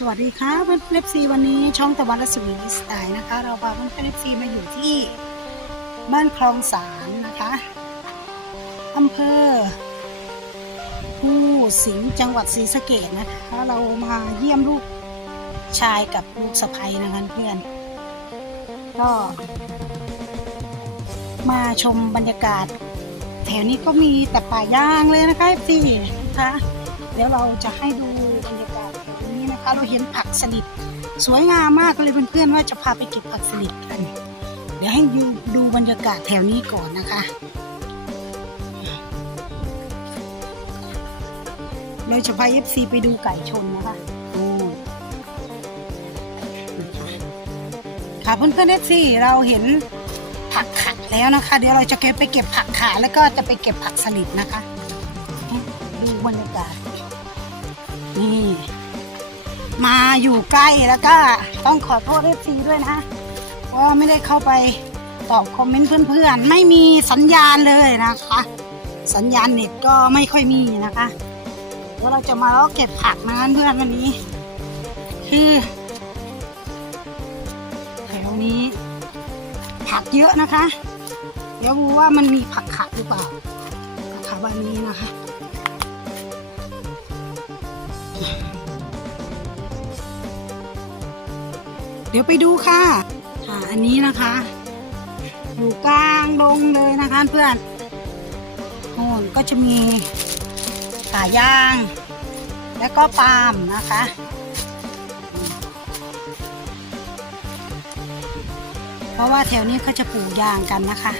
สวัสดีค่ะเพื่อนเล็บซีวันนี้ช่องตะวันรัศมีสไตล์นะคะ เราพาเพื่อนเล็บซีมาอยู่ที่บ้านคลองสารนะคะอำเภอผู้สิงห์จังหวัดศรีสะเกดนะคะเรามาเยี่ยมลูกชายกับลูกสะใภ้นะคะเพื่อนก็มาชมบรรยากาศ แถวนี้ก็มีแต่ป่าย่างเลยนะคะเพี่นะคะ เดี๋ยวเราจะให้ดูบรรยากาศแถวนี้นะคะ เราเห็นผักสลิดสวยงามมากเลยเพื่อนๆว่าจะพาไปเก็บผักสลิดกันเดี๋ยวให้ดูดูบรรยากาศแถวนี้ก่อนนะคะ เราจะพา FC ไปดูไก่ชนนะคะโอ้นะคะค่ะเพื่อนๆ FC เราเห็นผักขาแล้วนะคะ เดี๋ยวเราจะเก็บไปเก็บผักขาแล้วก็จะไปเก็บผักสลิดนะคะ ดูบรรยากาศ นี่ มาอยู่ใกล้แล้วก็ต้องขอโทษเอฟซีด้วยนะเพราะว่าไม่ได้เข้าไปตอบคอมเมนต์เพื่อนๆ ไม่มีสัญญาณเลยนะคะ สัญญาณเน็ตก็ไม่ค่อยมีนะคะเดี๋ยวเราจะมาลาะเก็บผักนะเพื่อนวันนี้ คือแถวนี้ ผักเยอะนะคะ เดี๋ยวดูว่ามันมีผักขาหรือเปล่าผักขาแบบนี้นะคะ เดี๋ยวไปดูค่ะ ค่ะอันนี้นะคะ อยู่กลางดงเลยนะคะเพื่อนโน่นก็จะมีป่าย่าง แล้วก็ปาล์มนะคะเพราะว่าแถวนี้เขาจะปลูกยางกันนะคะ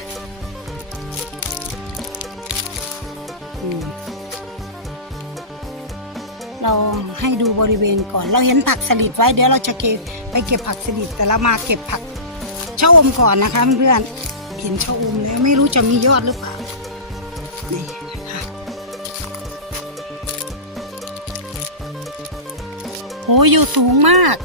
เราให้ดูบริเวณก่อน เราเห็นผักสลิดไว้เดี๋ยวเราจะเก็บไปเก็บผักสลิดแต่เรามาเก็บผักชะอมก่อนนะคะเพื่อนๆเห็นชะอมแล้วไม่รู้จะมียอดหรือเปล่านี่นะคะโหอยู่สูงมาก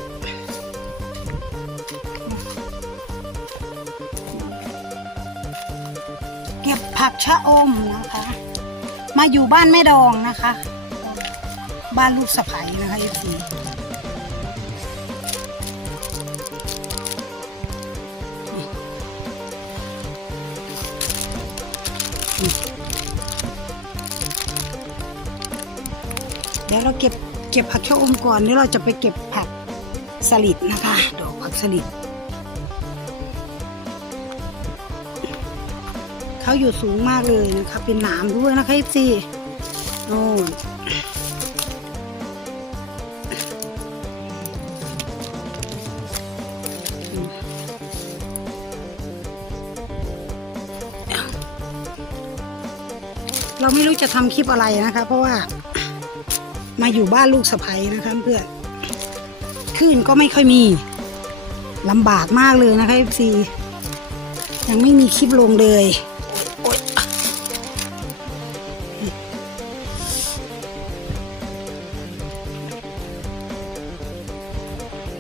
เก็บผักชะอมนะคะ มาอยู่บ้านแม่ดองนะคะ บ้านลูกสะใภ้นะคะเอฟซีเดี๋ยวเราเก็บเก็บผักชะอมก่อนเดี๋ยวเราจะไปเก็บผักสลิดนะคะดอกผักสลิดเขาอยู่สูงมากเลยนะคะเป็นหนามด้วยนะคะซีโน่นเร ไม่รู้จะทำคลิปอะไรนะคะ เพราะว่ามาอยู่บ้านลูกสะใภ้นะคะเพื่อนคลื่นก็ไม่ค่อยมีลำบากมากเลยนะคะซียังไม่มีคลิปลงเลย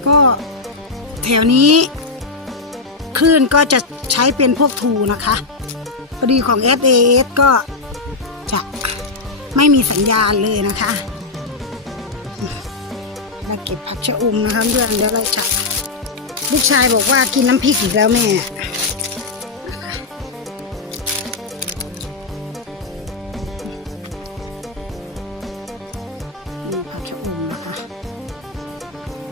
ก็แถวนี้คลื่นก็จะใช้เป็นพวกทูนะคะพอดีของ s a s ก็ จะไม่มีสัญญาณเลยนะคะมาเก็บผักชะอมนะคะเพื่อนเดี๋ยวเราจะลูกชายบอกว่ากินน้ำพริกอีกแล้วแม่นี่ผักชะอมนะคะ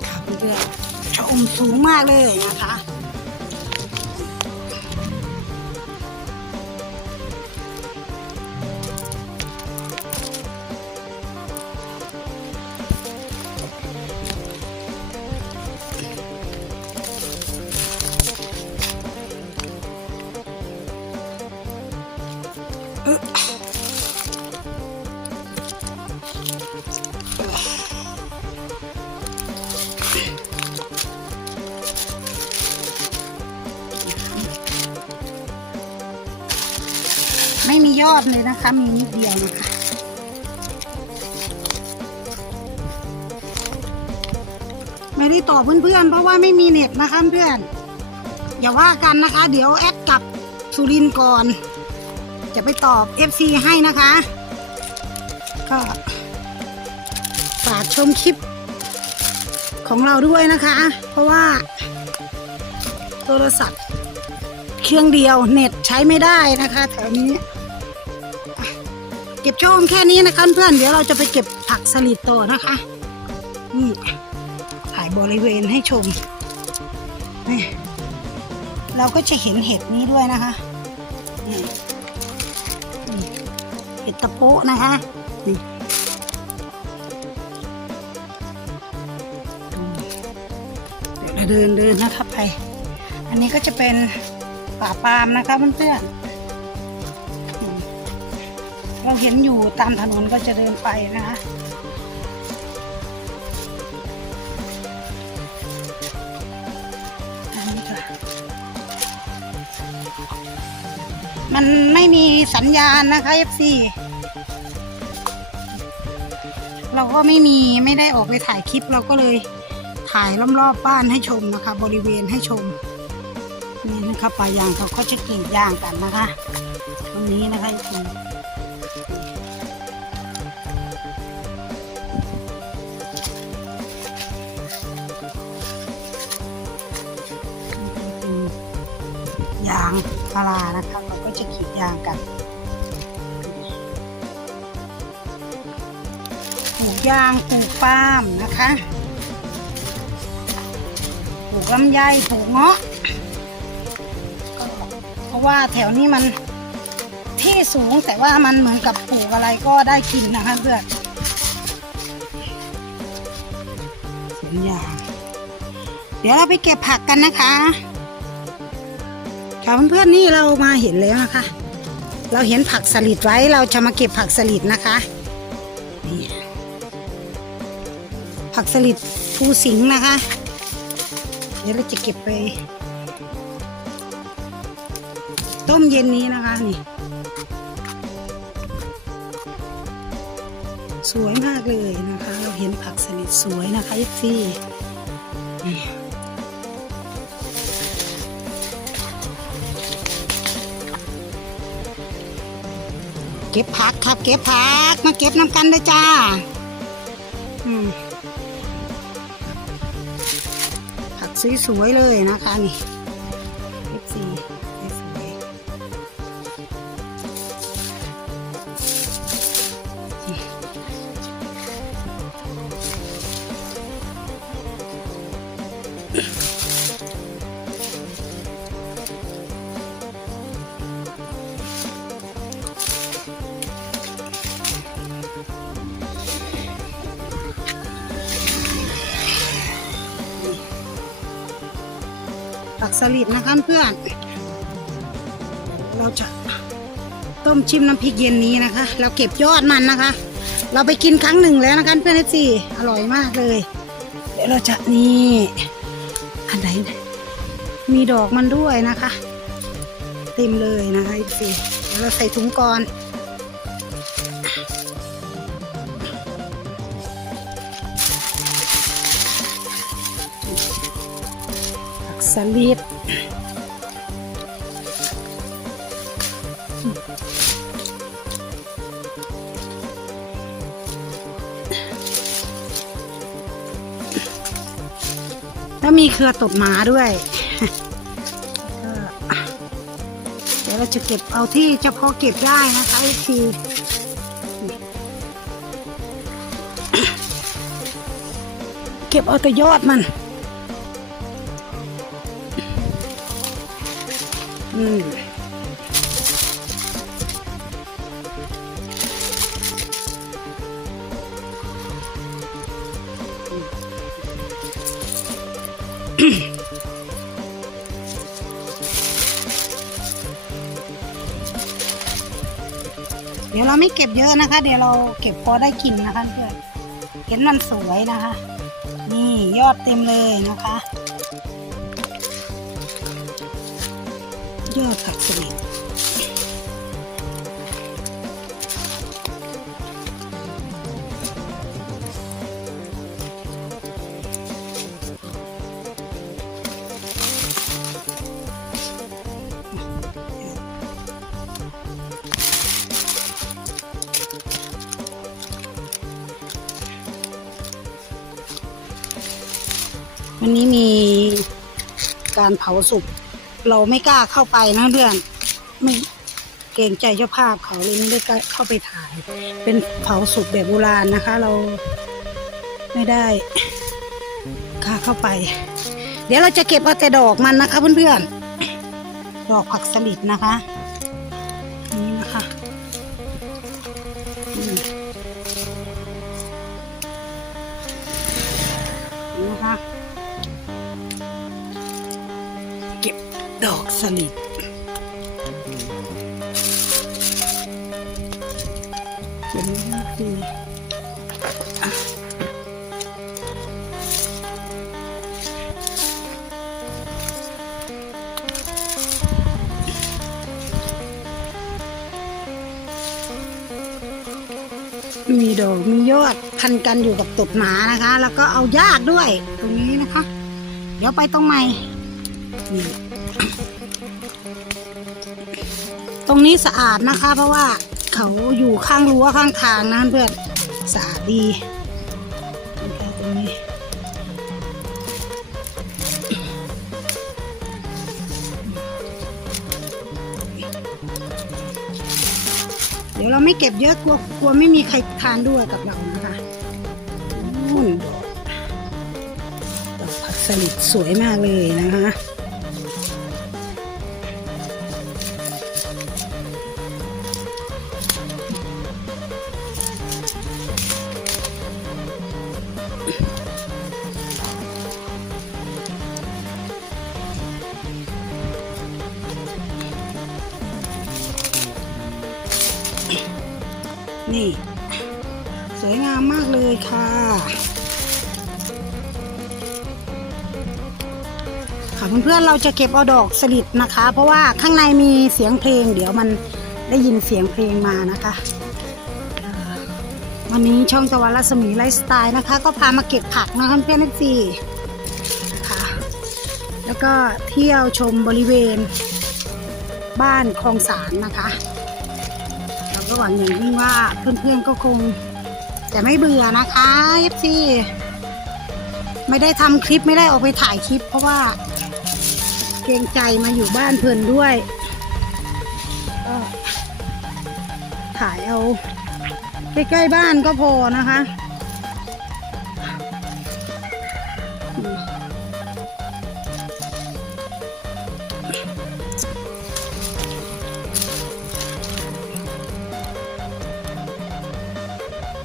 ค่ะเพื่อนๆชะอมสูงมากเลยนะ ไม่มียอดเลยนะคะ มีนิดเดียวนะคะไม่ได้ตอบเพื่อนๆเพราะว่าไม่มีเน็ตนะคะเพื่อนอย่าว่ากันนะคะ เดี๋ยวแอดกลับสุรินก่อน จะไปตอบ FC ให้นะคะ ก็ฝากชมคลิปของเราด้วยนะคะ เพราะว่า โทรศัพท์เครื่องเดียวเน็ตใช้ไม่ได้นะคะแถวนี้ เก็บโชมแค่นี้นะคะเพื่อนเดี๋ยวเราจะไปเก็บผักสลิดต่อนะคะนี่ถ่ายบริเวณให้ชมนี่เราก็จะเห็นเห็ดนี้ด้วยนะคะนี่เห็ดตะโปะนะคะนี่เดี๋ยวเราเดินเดินนะคะไป อันนี้ก็จะเป็นป่าปาล์มนะคะเพื่อนๆอืม เราเห็นอยู่ตามถนนก็จะเดินไปนะคะมันไม่มีสัญญาณนะคะ FC เราก็ไม่มีไม่ได้ออกไปถ่ายคลิปเราก็เลยถ่ายรอบๆบ้านให้ชมนะคะ บริเวณให้ชมนี่นะคะปลายางเขาก็จะกรีดยางกันนะคะตรงนี้นะคะ FC ยางพารานะคะ เราก็จะขีดยางกันปลูกยางปลูกปาล์มนะคะปลูกลำไยปลูกเงาะเพราะว่าแถวนี้มันที่สูงแต่ว่ามันเหมือนกับปลูกอะไรก็ได้กินนะคะเพื่อนสวนยางเดี๋ยวเราไปเก็บผักกันนะคะ ค่ะเพื่อนๆนี่เรามาเห็นแล้วนะคะ เราเห็นผักสลิดไว้เราจะมาเก็บผักสลิดนะคะนี่ผักสลิดภูสิงนะคะ เดี๋ยวเราจะเก็บไป ต้มเย็นนี้นะคะนี่สวยมากเลยนะคะ เราเห็นผักสลิดสวยนะคะพี่นี่ เก็บผักครับเก็บผักมาเก็บน้ำกันเลยจ้าอืมผักสวยๆเลยนะคะนี่ ผักสลิดนะคะเพื่อน เราจะต้มชิมน้ำพริกเย็นนี้นะคะ เราเก็บยอดมันนะคะ เราไปกินครั้งหนึ่งแล้วนะคะเพื่อนเอฟซีอร่อยมากเลย เดี๋ยวเราจะนี่อันไหนมีดอกมันด้วยนะคะ เต็มเลยนะคะเอฟซีเดี๋ยวเราใส่ถุงก่อน ลิดแล้วมีเครือตบหมาด้วยเดี๋ยวเราจะเก็บเอาที่เฉพาะเก็บได้นะคะอีกทีเก็บเอาแต่ยอดมัน เดี๋ยวเราไม่เก็บเยอะนะคะ เดี๋ยวเราเก็บพอได้กินนะคะเพื่อนเห็นมันสวยนะคะ นี่ยอดเต็มเลยนะคะ อดผักสลิดวันนี้มีการเผาศพ เราไม่กล้าเข้าไปนะเพื่อนไม่เกรงใจเจ้าภาพเขาเลยไม่ได้เข้าไปถ่าย เป็นเผาศพแบบโบราณนะคะ เราไม่ได้กล้าเข้าไป เดี๋ยวเราจะเก็บเอาแต่ดอกมันนะคะเพื่อนๆดอกผักสลิดนะคะ ดอกสลิดเก็บนี่คือมีดอกมียอดพันกันอยู่กับตดหมานะคะ แล้วก็เอายากด้วย ตรงนี้นะคะ เดี๋ยวไปตรงใหม่นี่ ตรงนี้สะอาดนะคะ เพราะว่าเขาอยู่ข้างรั้วข้างทางนะเพื่อนสะอาดดีตรงนี้เดี๋ยวเราไม่เก็บเยอะกลัวกลัวไม่มีใครทานด้วยกับเรานะคะนู่นดอกผักสลิดสวยมากเลยนะคะ นี่ สวยงามมากเลยค่ะ ค่ะเพื่อนๆเราจะเก็บเอาดอกสลิดนะคะ เพราะว่าข้างในมีเสียงเพลง เดี๋ยวมันได้ยินเสียงเพลงมานะคะ วันนี้ช่องตะวันรัศมีไลฟ์สไตล์นะคะ ก็พามาเก็บผักนะคะเพื่อนๆซีค่ะ แล้วก็เที่ยวชมบริเวณบ้านคลองสารนะคะ ก็หวังอย่างยิ่งว่าเพื่อนๆก็คงจะไม่เบื่อนะคะเอฟซีไม่ได้ทำคลิปไม่ได้ออกไปถ่ายคลิป เพราะว่า เกรงใจมาอยู่บ้านเพื่อนด้วยก็ถ่ายเอาใกล้ๆบ้านก็พอนะคะ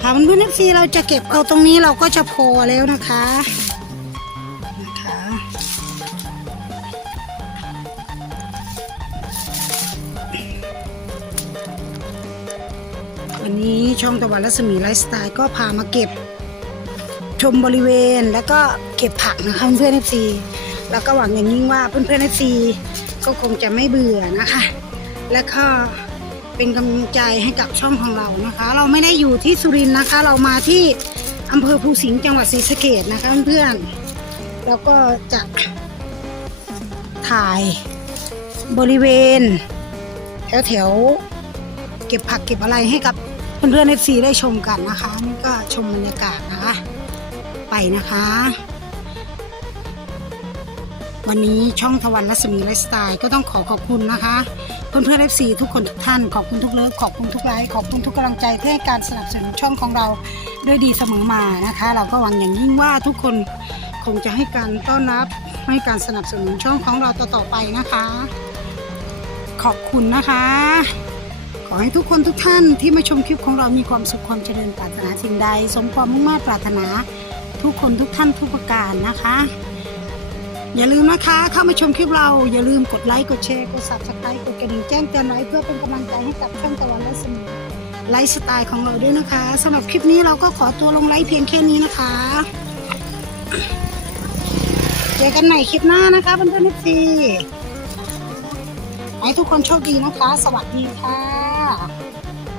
ค่ะเพื่อนๆเอฟซีเราจะเก็บเอาตรงนี้เราก็จะพอแล้วนะคะนะคะวันนี้ช่องตะวันรัศมีไลฟ์สไตล์ก็พามาเก็บชมบริเวณแล้วก็เก็บผักนะคะเพื่อนเอฟซีแล้วก็หวังอย่างยิ่งว่าเพื่อนๆเอฟซีก็คงจะไม่เบื่อนะคะ และก็ เป็นกำลังใจให้กับช่องของเรานะคะ เราไม่ได้อยู่ที่สุรินทร์นะคะ เรามาที่อำเภอภูสิงห์จังหวัดศรีสะเกดนะคะเพื่อนๆแล้วก็จะถ่ายบริเวณ แถวแถวๆเก็บผักเก็บอะไรให้กับเพื่อนๆ FC ได้ชมกันนะคะนี่ก็ชมบรรยากาศนะคะ ไปนะคะ วันนี้ช่องทวันรัศมีไลฟ์สไตล์ก็ต้องขอขอบคุณนะคะ เพื่อนๆ FC ทุกคนทุกท่านขอบคุณทุกเลิฟขอบคุณทุกไลค์ขอบคุณทุกกำลังใจที่ให้การสนับสนุนช่องของเราด้วยดีเสมอมานะคะ เราก็หวังอย่างยิ่งว่าทุกคนคงจะให้การต้อนรับให้การสนับสนุนช่องของเราต่อๆไปนะคะ ขอบคุณนะคะ ขอให้ทุกคนทุกท่านที่มาชมคลิปของเรามีความสุขความเจริญปรารถนาสิ่งใด สมความมุ่งมั่นปรารถนาทุกคนทุกท่านทุกประการนะคะ อย่าลืมนะคะเข้ามาชมคลิปเราอย่าลืมกดไลค์กดแชร์กด subscribe กดกระดิ่งแจ้งเตือนไว้เพื่อเป็นกำลังใจให้กับช่องตะวันและสมีไลฟ์สไตล์ของเราด้วยนะคะสำหรับคลิปนี้เราก็ขอตัวลงไลฟ์เพียงแค่นี้นะคะ เจอกันใหม่คลิปหน้านะคะเพื่อนๆทุกทีให้ทุกคนโชคดีนะคะ สวัสดีค่ะ